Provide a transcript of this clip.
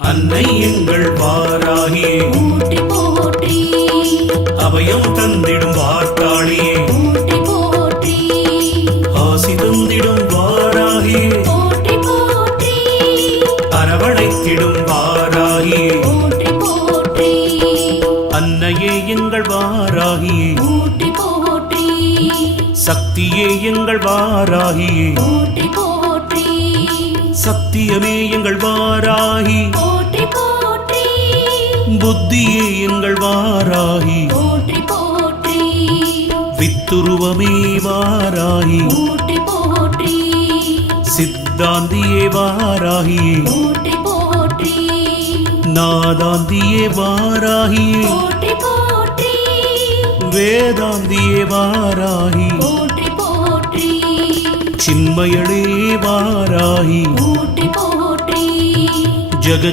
அன்னை எங்கள் வாராகியே போற்றி போற்றி அபயம் தந்திடும் வார்த்தாளியே போற்றி போற்றி ஆசி தந்திடும் வாராகியே போற்றி போற்றி அரவணைத்திடும் வாராகியே போற்றி போற்றி அன்னையே எங்கள் வாராகியே போற்றி போற்றி சக்தியே எங்கள் வாராகியே போற்றி போற்றி சத்தியமே எங்கள் வாராகி போற்றி போற்றி புத்தியே எங்கள் வாராகி போற்றி போற்றி வித்துருவமே வாராகி போற்றி போற்றி சித்தாந்தியே வாராகியே போற்றி போற்றி நாதாந்தியே வாராகியே போற்றி போற்றி வேதாந்தியே வாராகி போற்றி போற்றி சின்மயளே வாராகி போற்றி போற்றி ஜெக